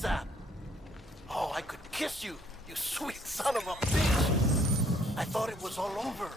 Sam. Oh, I could kiss you, you sweet son of a bitch. I thought it was all over.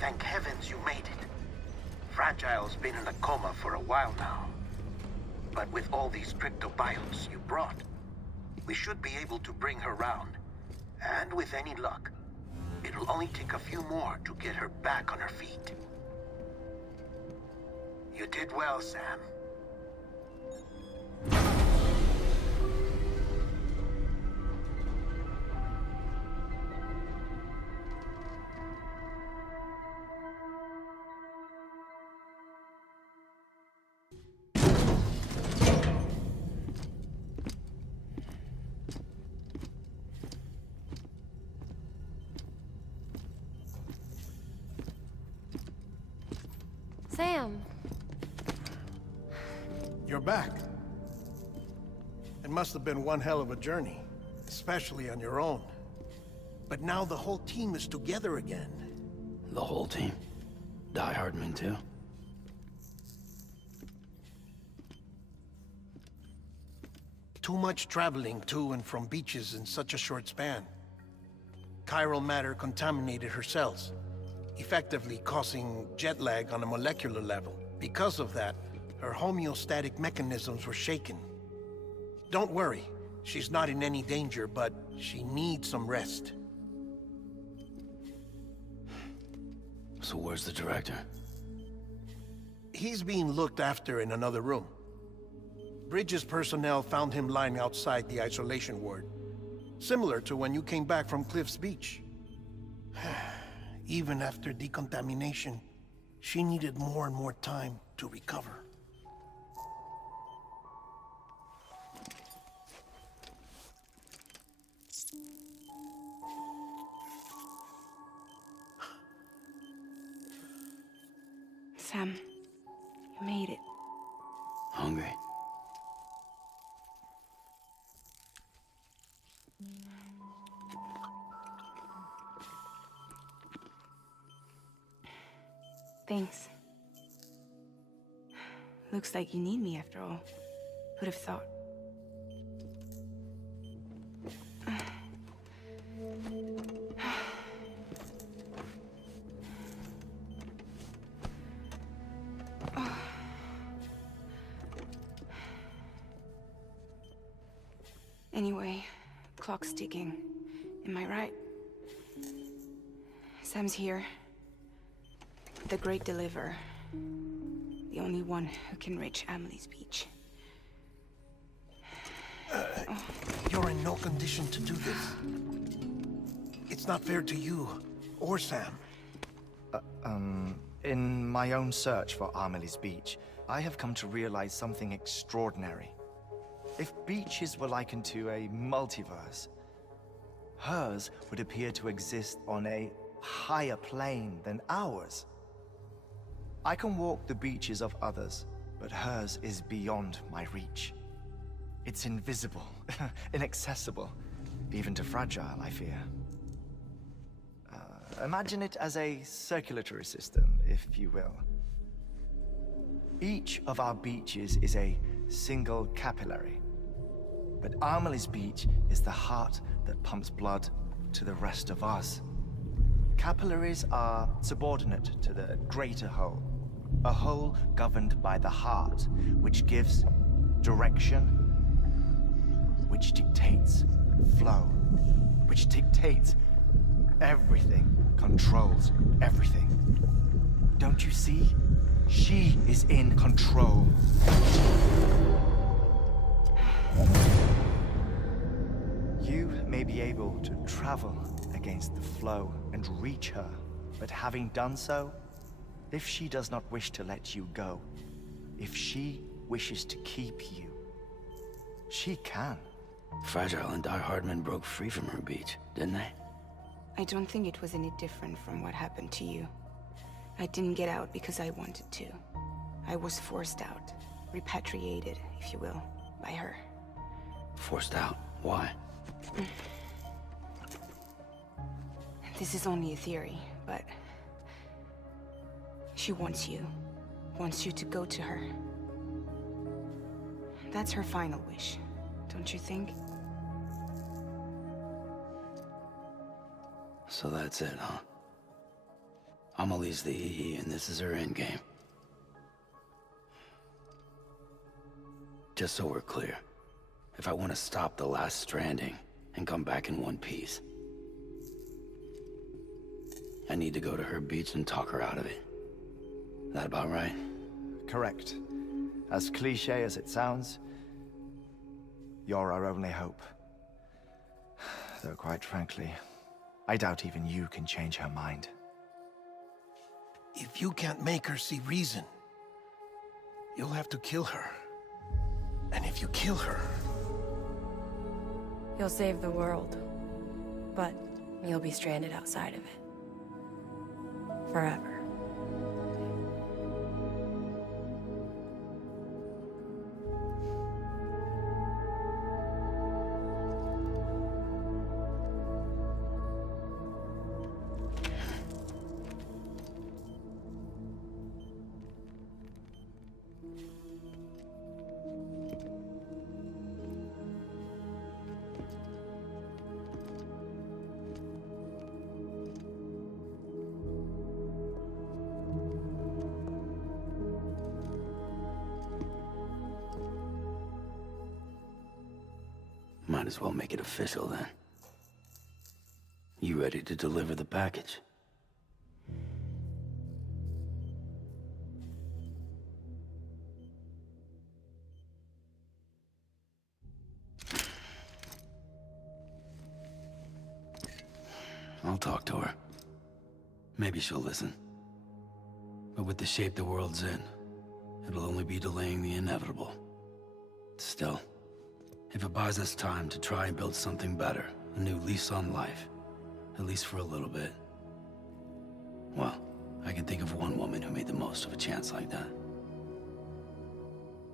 Thank heavens you made it. Fragile's been in a coma for a while now. But with all these cryptobiotes you brought, we should be able to bring her round. And with any luck, it'll only take a few more to get her back on her feet. You did well, Sam. Sam. You're back. It must have been one hell of a journey, especially on your own. But now the whole team is together again. The whole team? Die Hardman too? Too much traveling to and from beaches in such a short span. Chiral matter contaminated her cells, effectively causing jet lag on a molecular level. Because of that, her homeostatic mechanisms were shaken. Don't worry, she's not in any danger, but she needs some rest. So where's the director? He's being looked after in another room. Bridges personnel found him lying outside the isolation ward, similar to when you came back from Cliff's Beach. Even after decontamination, she needed more and more time to recover. Sam, you made it. Hungry? Thanks. Looks like you need me after all. Who'd have thought? Anyway, clock's ticking. Am I right? Sam's here. The Great Deliverer. The only one who can reach Amelie's Beach. You're in no condition to do this. It's not fair to you, or Sam. In my own search for Amelie's Beach, I have come to realize something extraordinary. If beaches were likened to a multiverse, hers would appear to exist on a higher plane than ours. I can walk the beaches of others, but hers is beyond my reach. It's invisible, inaccessible, even to Fragile, I fear. Imagine it as a circulatory system, if you will. Each of our beaches is a single capillary, but Amelie's Beach is the heart that pumps blood to the rest of us. Capillaries are subordinate to the greater whole, a whole governed by the heart, which gives direction, which dictates flow, which dictates everything, controls everything. Don't you see? She is in control. You may be able to travel against the flow and reach her, but having done so, if she does not wish to let you go, if she wishes to keep you, she can. Fragile and Die Hardman broke free from her beach, didn't they? I don't think it was any different from what happened to you. I didn't get out because I wanted to. I was forced out. Repatriated, if you will, by her. Forced out? Why? This is only a theory, but... she wants you. Wants you to go to her. That's her final wish, don't you think? So that's it, huh? Amelie's the EE, and this is her endgame. Just so we're clear, if I want to stop the last Stranding and come back in one piece, I need to go to her beach and talk her out of it. That about right? Correct. As cliché as it sounds, you're our only hope. Though quite frankly, I doubt even you can change her mind. If you can't make her see reason, you'll have to kill her. And if you kill her... You'll save the world, but you'll be stranded outside of it. Forever. Might as well make it official then. You ready to deliver the package? I'll talk to her. Maybe she'll listen. But with the shape the world's in, it'll only be delaying the inevitable. Still, if it buys us time to try and build something better, a new lease on life, at least for a little bit, well, I can think of one woman who made the most of a chance like that.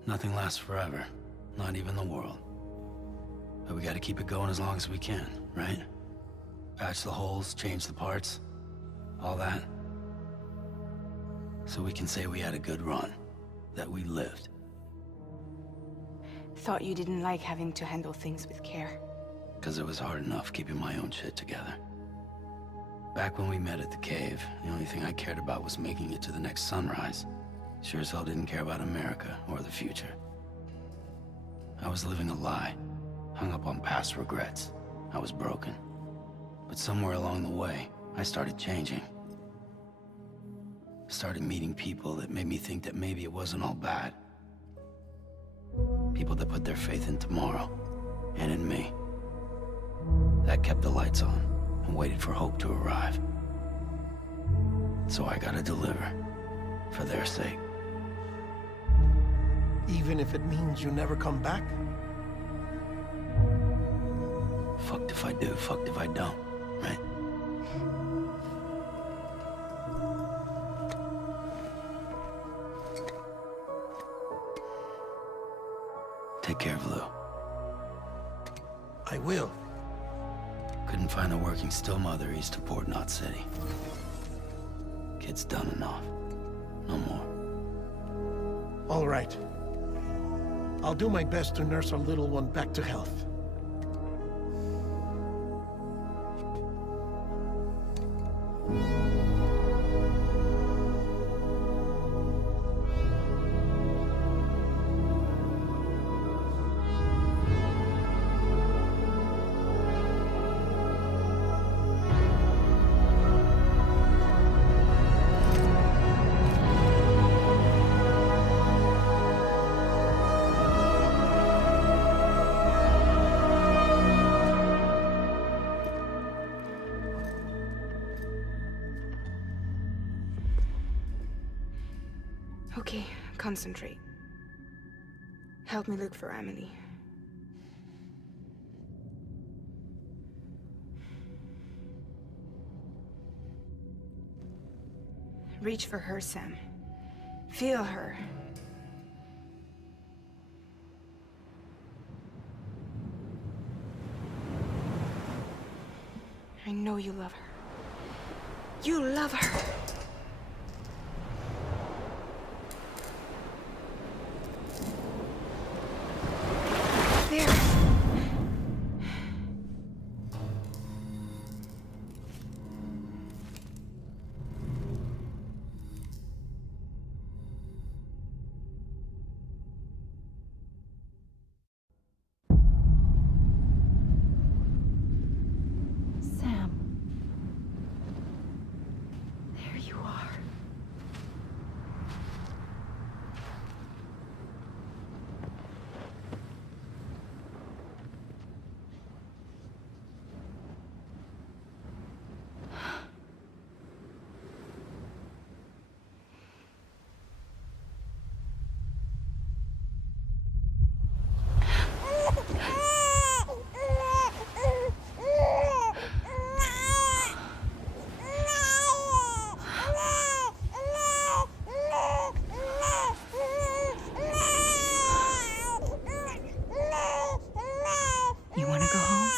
Nothing lasts forever, not even the world. But we gotta keep it going as long as we can, right? Patch the holes, change the parts, all that. So we can say we had a good run, that we lived. Thought you didn't like having to handle things with care. Because it was hard enough keeping my own shit together. Back when we met at the cave, the only thing I cared about was making it to the next sunrise. Sure as hell didn't care about America or the future. I was living a lie, hung up on past regrets. I was broken. But somewhere along the way, I started changing. Started meeting people that made me think that maybe it wasn't all bad. People that put their faith in tomorrow, and in me. That kept the lights on, and waited for hope to arrive. So I gotta deliver, for their sake. Even if it means you never come back? Fucked if I do, fucked if I don't, right? Take care of Lou. I will. Couldn't find a working still mother east of Port Knot City. Kid's done enough. No more. All right. I'll do my best to nurse our little one back to health. Okay, concentrate. Help me look for Amelie. Reach for her, Sam. Feel her. I know you love her. You love her! There. Sam. There you are. You want to go home?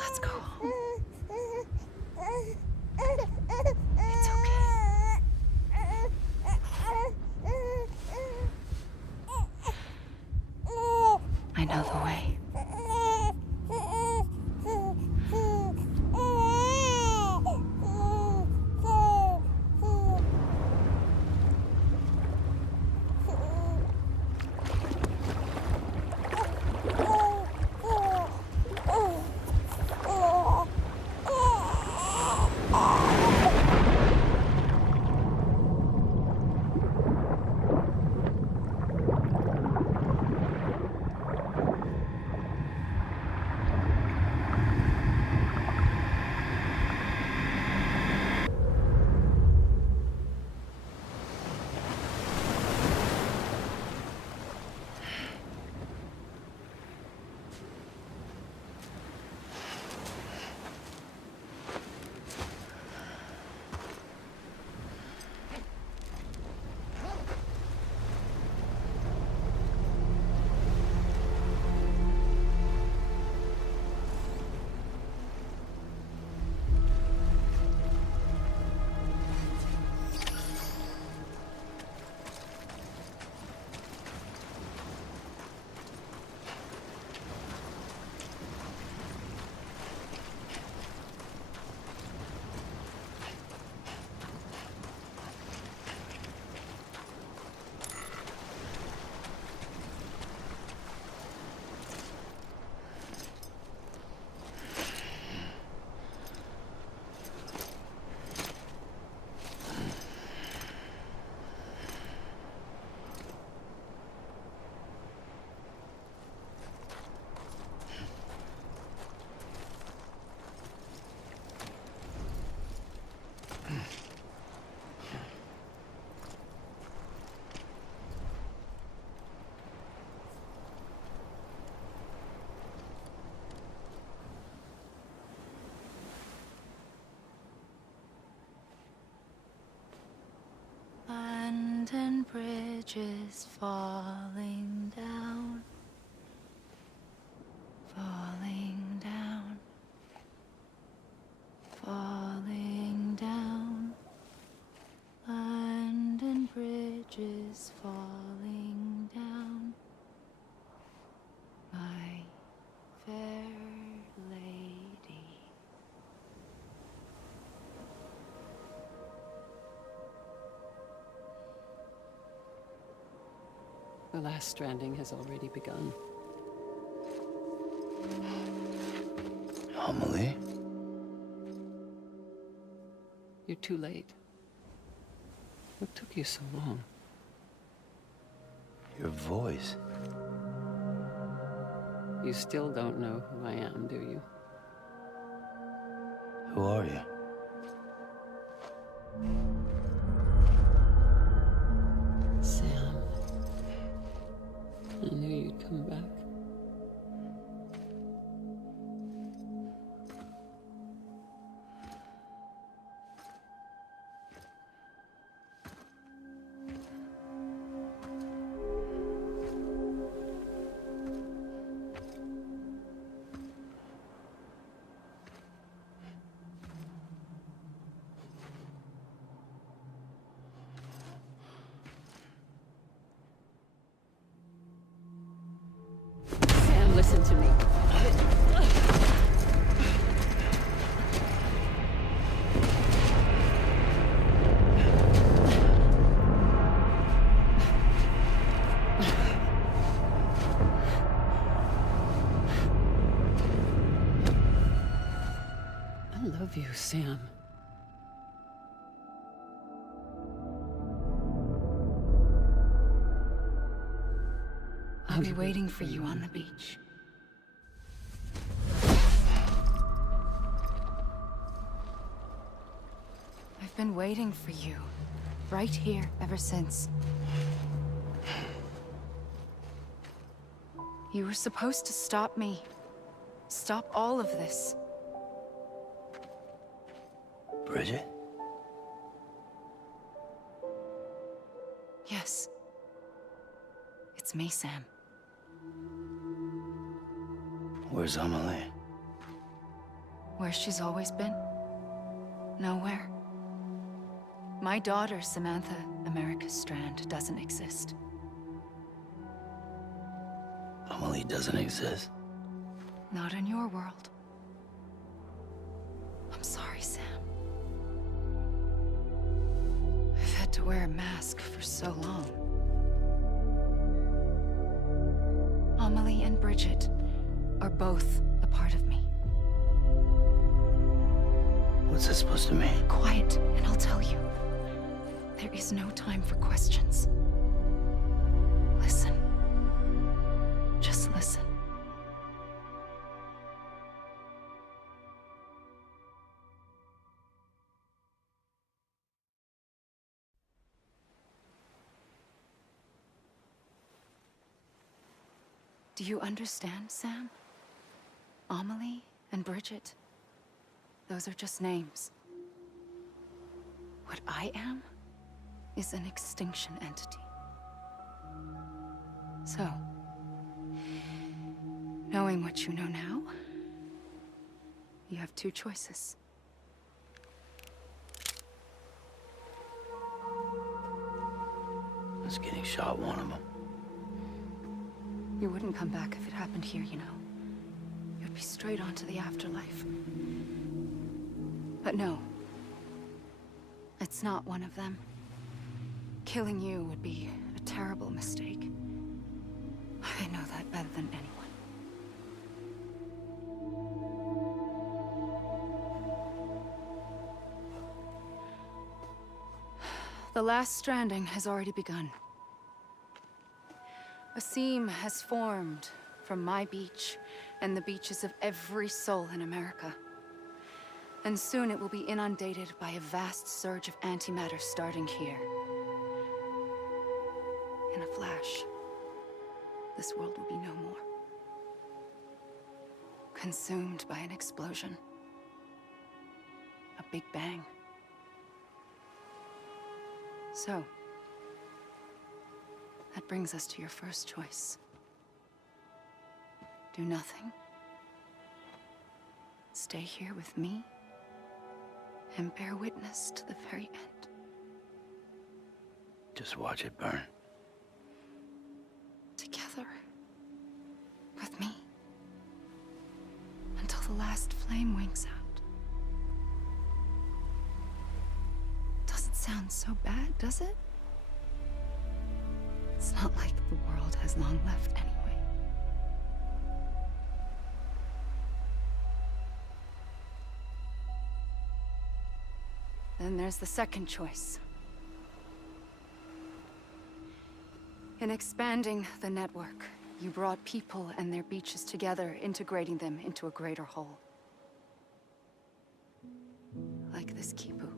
Let's go home. It's okay. I know the way. London Bridge is falling down, falling down, falling down. London Bridge is falling down, my fair lady. The last stranding has already begun. Amelie? You're too late. What took you so long? Your voice. You still don't know who I am, do you? Who are you? Sam. I knew you'd come back. listen to me. I love you, Sam. I'll be waiting for you on the beach. I've been waiting for you, right here, ever since. You were supposed to stop me. Stop all of this. Bridget? Yes. It's me, Sam. Where's Amelie? Where she's always been. Nowhere. My daughter, Samantha America Strand, doesn't exist. Amelie doesn't exist. Not in your world. I'm sorry, Sam. I've had to wear a mask for so long. Amelie and Bridget are both a part of me. What's this supposed to mean? Quiet, and I'll tell you. There is no time for questions. Listen. Just listen. Do you understand, Sam? Amelie and Bridget, those are just names. What I am is an extinction entity. So, knowing what you know now, you have two choices. Is getting shot one of them? You wouldn't come back if it happened here, you know. You'd be straight on to the afterlife. But no. It's not one of them. Killing you would be a terrible mistake. I know that better than anyone. The last stranding has already begun. A seam has formed from my beach and the beaches of every soul in America. And soon it will be inundated by a vast surge of antimatter starting here. In a flash, this world will be no more. Consumed by an explosion. A big bang. So, that brings us to your first choice. Do nothing. Stay here with me and bear witness to the very end. Just watch it burn. Together. With me. Until the last flame winks out. Doesn't sound so bad, does it? It's not like the world has long left anyway. Then there's the second choice. In expanding the network, you brought people and their beaches together, integrating them into a greater whole. Like this Kipu.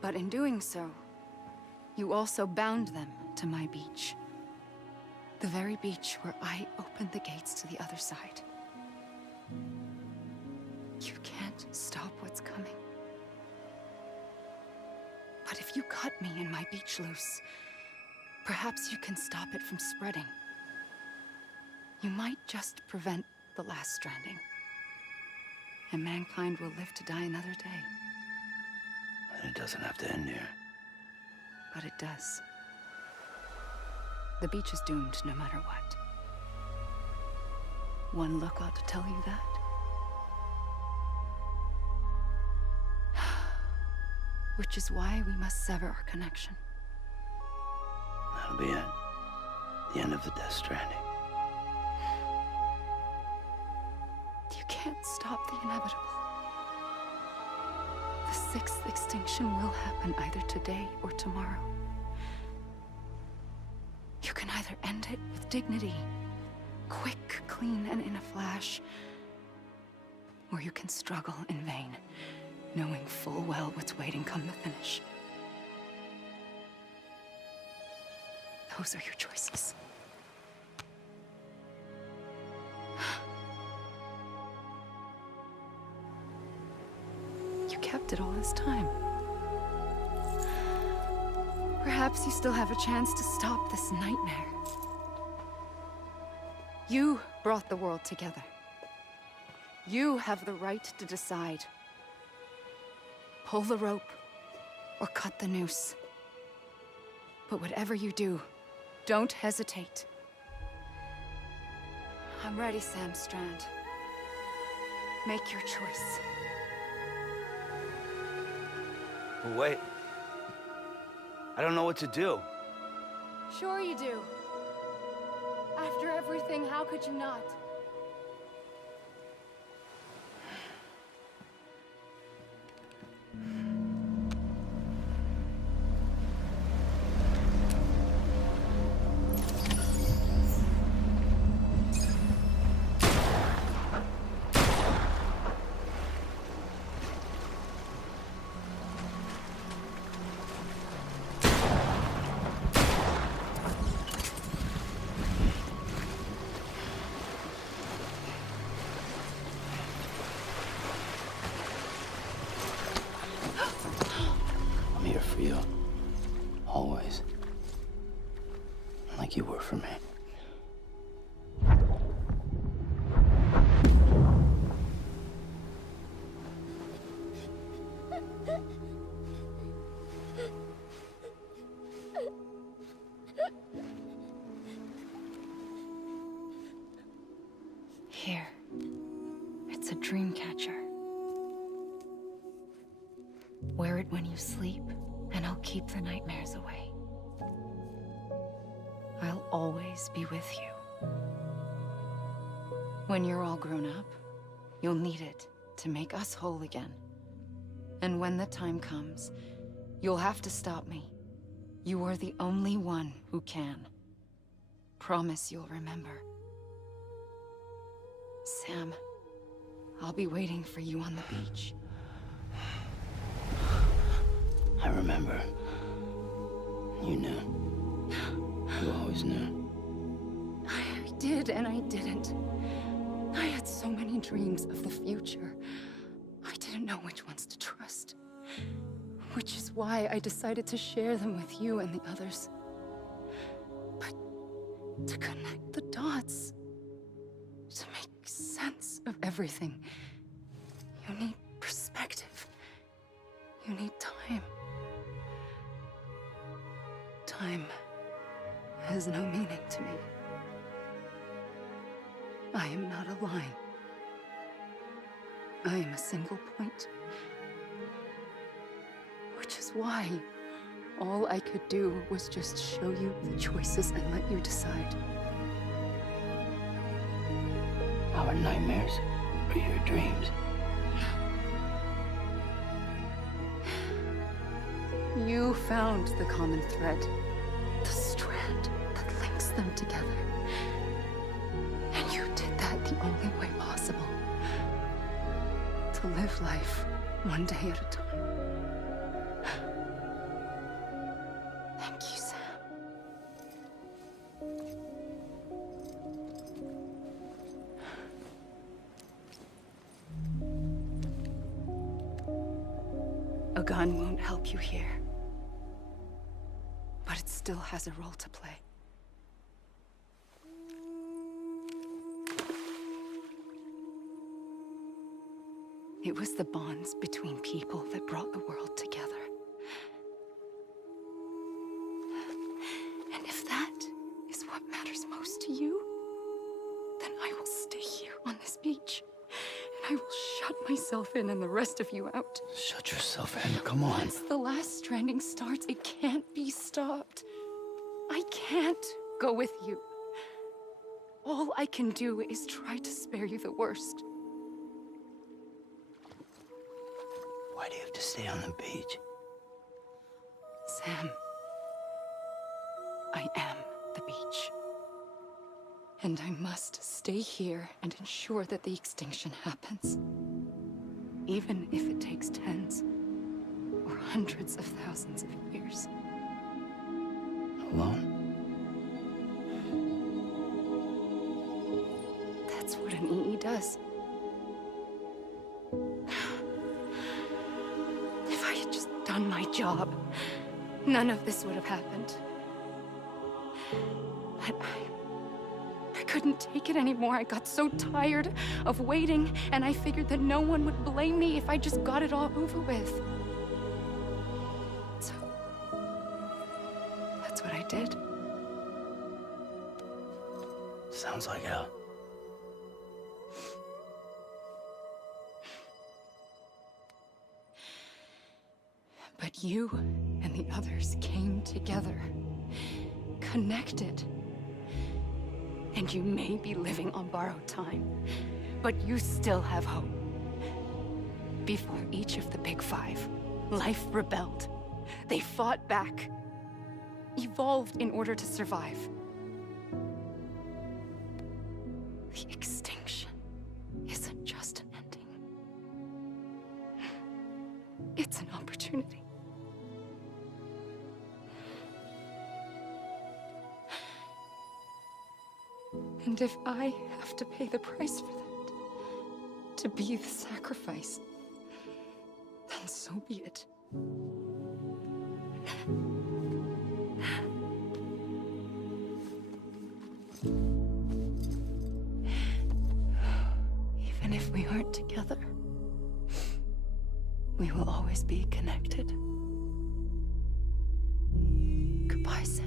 But in doing so, you also bound them to my beach. The very beach where I opened the gates to the other side. You can't stop what's coming. But if you cut me and my beach loose, perhaps you can stop it from spreading. You might just prevent the last stranding. And mankind will live to die another day. And it doesn't have to end here. But it does. The beach is doomed no matter what. one look ought to tell you that. Which is why we must sever our connection. That'll be it. The end of the Death Stranding. You can't stop the inevitable. The sixth extinction will happen either today or tomorrow. You can either end it with dignity, quick, clean, and in a flash, or you can struggle in vain, knowing full well what's waiting come the finish. Those are your choices. You kept it all this time. Perhaps you still have a chance to stop this nightmare. You brought the world together. You have the right to decide. Pull the rope, or cut the noose. But whatever you do, don't hesitate. I'm ready, Sam Strand. Make your choice. But wait. I don't know what to do. Sure you do. After everything, how could you not? I'm here for you. Always. Like you were for me. Here. It's a dream catcher. Wear it when you sleep, and I'll keep the nightmares away. I'll always be with you. When you're all grown up, you'll need it to make us whole again. And when the time comes, you'll have to stop me. You are the only one who can. Promise you'll remember. Sam, I'll be waiting for you on the beach. I remember. You knew. You always knew. I did and I didn't. I had so many dreams of the future. I didn't know which ones to trust. Which is why I decided to share them with you and the others. But to connect the dots, to make sense of everything, you need perspective. You need time. Time has no meaning to me. I am not a line. I am a single point. Which is why all I could do was just show you the choices and let you decide. Our nightmares are your dreams. You found the common thread, the strand that links them together. And you did that the only way possible. To live life one day at a time. Thank you, Sam. A gun won't help you here. But it still has a role to play. It was the bonds between people that brought the world together. And if that is what matters most to you, then I will stay here on this beach. And I will shut myself in and the rest of you out. Shut yourself in, come on. Once the last stranding starts, it can't be stopped. I can't go with you. All I can do is try to spare you the worst. Why do you have to stay on the beach? Sam, I am the beach. And I must stay here and ensure that the extinction happens. Even if it takes tens or hundreds of thousands of years. Alone? That's what an EE does. If I had just done my job, none of this would have happened. But I couldn't take it anymore. I got so tired of waiting, and I figured that no one would blame me if I just got it all over with. So, that's what I did. Sounds like hell. But you and the others came together, connected. And you may be living on borrowed time, but you still have hope. Before each of the Big Five, life rebelled. They fought back, evolved in order to survive. The extinction isn't just an ending. It's an opportunity. And if I have to pay the price for that, to be the sacrifice, then so be it. Even if we aren't together, we will always be connected. Goodbye, Sam.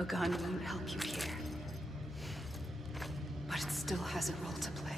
A gun won't help you here. But it still has a role to play.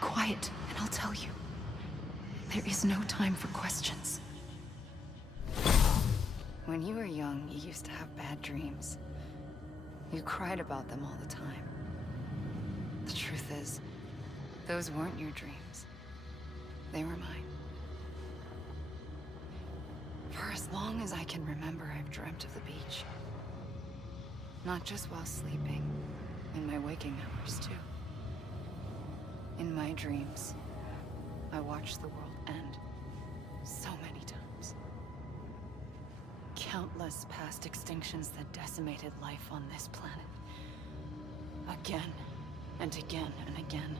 Quiet, and I'll tell you. There is no time for questions. When you were young, you used to have bad dreams. You cried about them all the time. The truth is, those weren't your dreams. They were mine. For as long as I can remember, I've dreamt of the beach. Not just while sleeping, in my waking hours, too. In my dreams, I watched the world end so many times. countless past extinctions that decimated life on this planet. Again, and again, and again.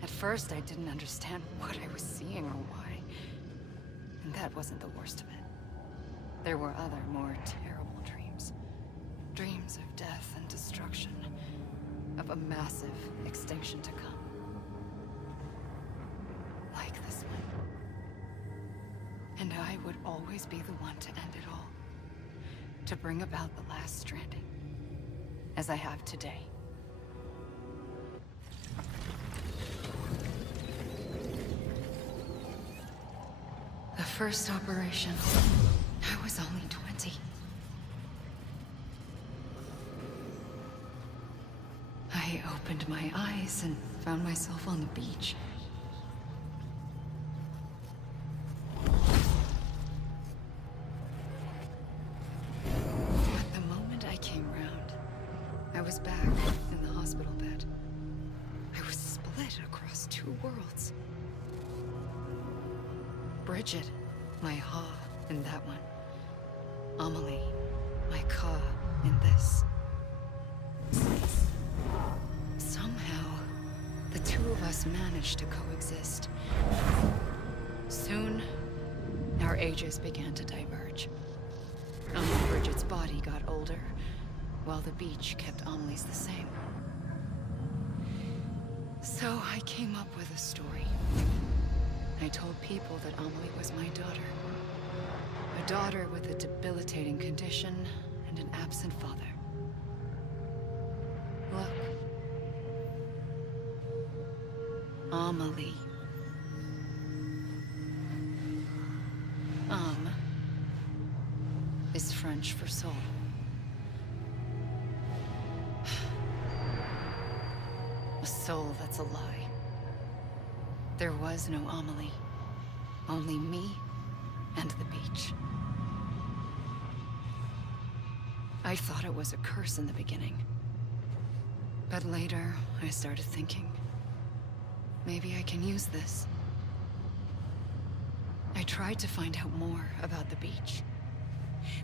At first, I didn't understand what I was seeing or why. And that wasn't the worst of it. There were other, more terrible dreams. Dreams of death and destruction. Of a massive extinction to come. Like this one. And I would always be the one to end it all. To bring about the last stranding. As I have today. The first operation, I was only 20. I opened my eyes and found myself on the beach. But the moment I came round, I was back in the hospital bed. I was split across two worlds. Bridget, my Ha in that one. Amelie, my Ka in this. Somehow, the two of us managed to coexist. Soon, our ages began to diverge. Bridget's body got older, while the beach kept Amelie's the same. So I came up with a story. I told people that Amelie was my daughter. A daughter with a debilitating condition and an absent father. Look. Amelie. Is French for soul. A soul that's a lie. There was no Amelie. Only me and the beach. I thought it was a curse in the beginning. But later, I started thinking, maybe I can use this. I tried to find out more about the beach.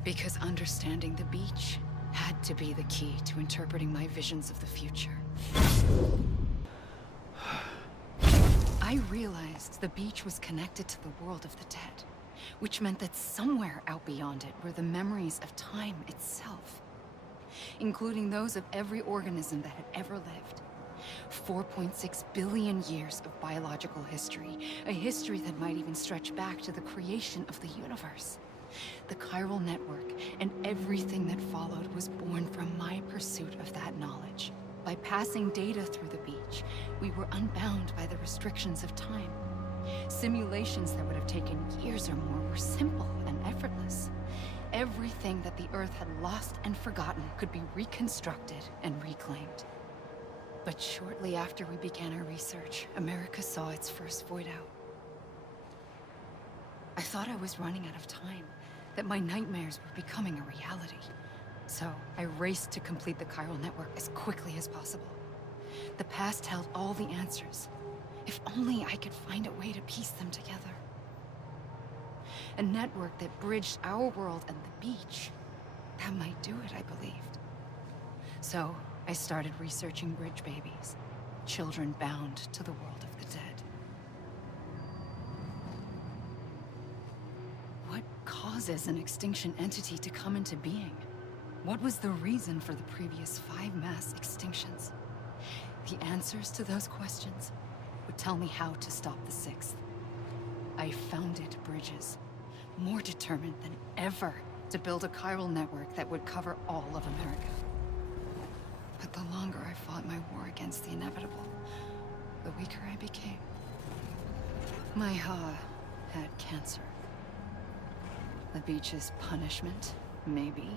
Because understanding the beach had to be the key to interpreting my visions of the future. I realized the beach was connected to the world of the dead, which meant that somewhere out beyond it were the memories of time itself, including those of every organism that had ever lived. 4.6 billion years of biological history, a history that might even stretch back to the creation of the universe. The chiral network and everything that followed was born from my pursuit of that knowledge. By passing data through the beach, we were unbound by the restrictions of time. Simulations that would have taken years or more were simple and effortless. Everything that the Earth had lost and forgotten could be reconstructed and reclaimed. But shortly after we began our research, America saw its first void out. I thought I was running out of time, that my nightmares were becoming a reality. So I raced to complete the chiral network as quickly as possible. The past held all the answers. If only I could find a way to piece them together. A network that bridged our world and the beach. That might do it, I believed. So I started researching bridge babies, children bound to the world of the dead. What causes an extinction entity to come into being? What was the reason for the previous 5 mass extinctions? The answers to those questions would tell me how to stop the 6th. I founded bridges, more determined than ever to build a chiral network that would cover all of America. But the longer I fought my war against the inevitable, the weaker I became. My Ha had cancer. The beach's punishment, maybe,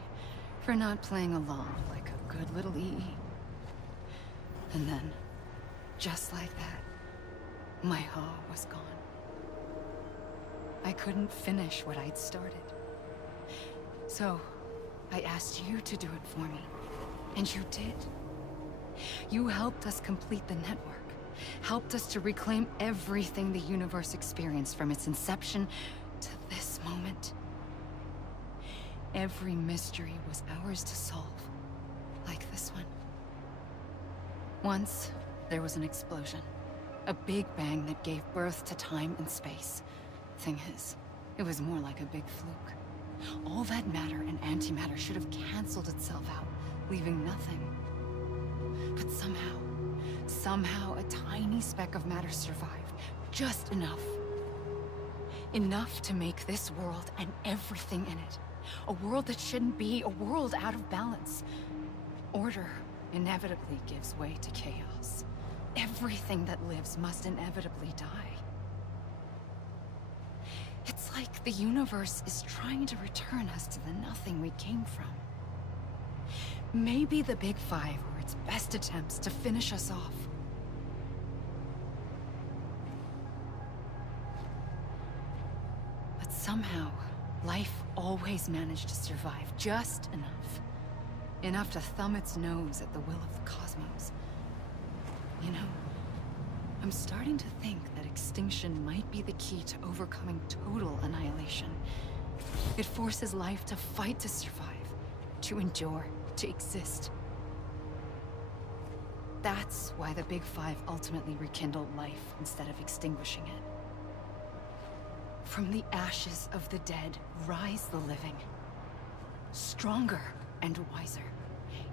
for not playing along like a good little EE. And then, just like that, my Ha was gone. I couldn't finish what I'd started. So, I asked you to do it for me. And you did. You helped us complete the network. Helped us to reclaim everything the universe experienced from its inception to this moment. Every mystery was ours to solve. Like this one. Once, there was an explosion. A big bang that gave birth to time and space. Thing is, it was more like a big fluke. All that matter and antimatter should have canceled itself out, leaving nothing. But somehow a tiny speck of matter survived. Just enough. Enough to make this world and everything in it. A world that shouldn't be, a world out of balance. Order inevitably gives way to chaos. Everything that lives must inevitably die. It's like the universe is trying to return us to the nothing we came from. Maybe the Big Five were its best attempts to finish us off. But somehow, life always managed to survive just enough. Enough to thumb its nose at the will of the cosmos. You know, I'm starting to think that extinction might be the key to overcoming total annihilation. It forces life to fight to survive, to endure, to exist. That's why the Big Five ultimately rekindled life instead of extinguishing it. From the ashes of the dead rise the living. Stronger and wiser.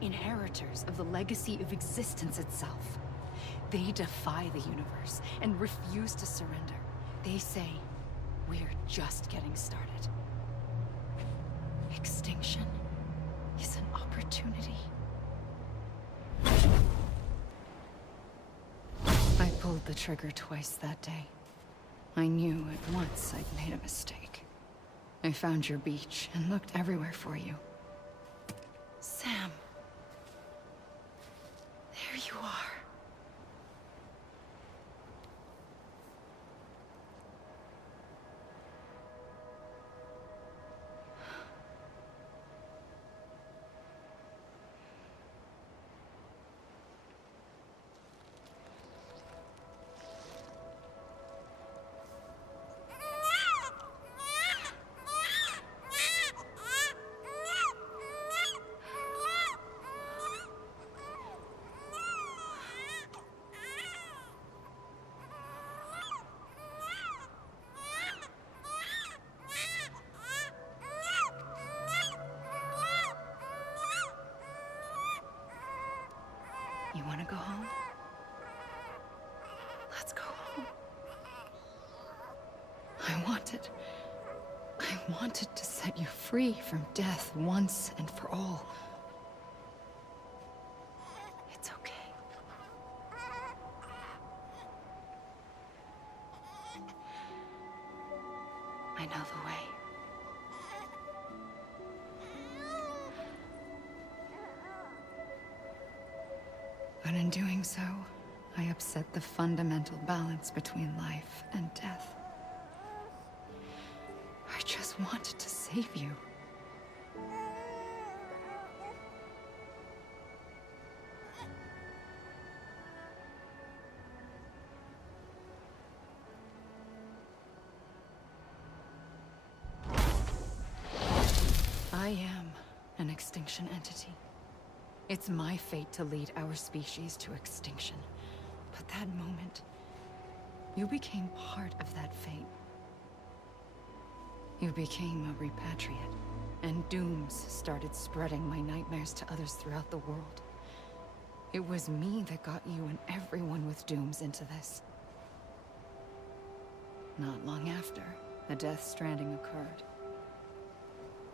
Inheritors of the legacy of existence itself. They defy the universe and refuse to surrender. They say, we're just getting started. Extinction is an opportunity. I pulled the trigger twice that day. I knew at once I'd made a mistake. I found your beach and looked everywhere for you. Sam. There you are. You want to go home? Let's go home. I wanted to set you free from death once and for all. It's okay. I know the way. But in doing so, I upset the fundamental balance between life and death. I just wanted to save you. I am an extinction entity. It's my fate to lead our species to extinction. But that moment, you became part of that fate. You became a repatriate, and dooms started spreading my nightmares to others throughout the world. It was me that got you and everyone with dooms into this. Not long after, the Death Stranding occurred.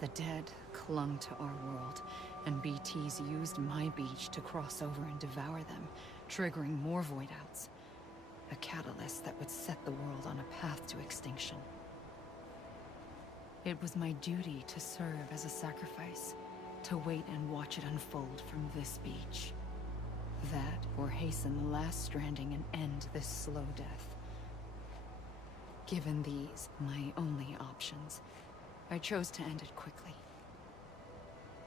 The dead clung to our world, and BTs used my beach to cross over and devour them, triggering more void outs. A catalyst that would set the world on a path to extinction. It was my duty to serve as a sacrifice, to wait and watch it unfold from this beach. That, or hasten the last stranding and end this slow death. Given these, my only options, I chose to end it quickly.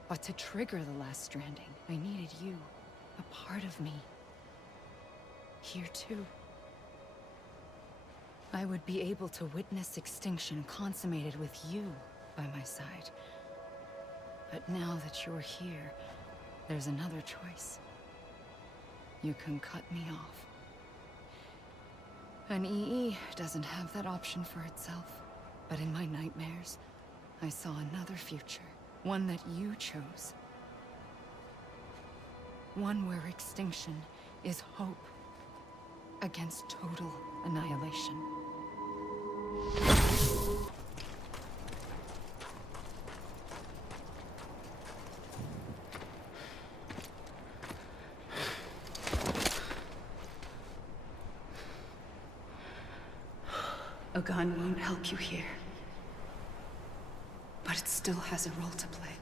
But to trigger the last stranding, I needed you, a part of me. Here too. I would be able to witness extinction consummated with you by my side. But now that you're here, there's another choice. You can cut me off. An EE doesn't have that option for itself. But in my nightmares, I saw another future. One that you chose. One where extinction is hope against total annihilation. A gun won't help you here. But it still has a role to play.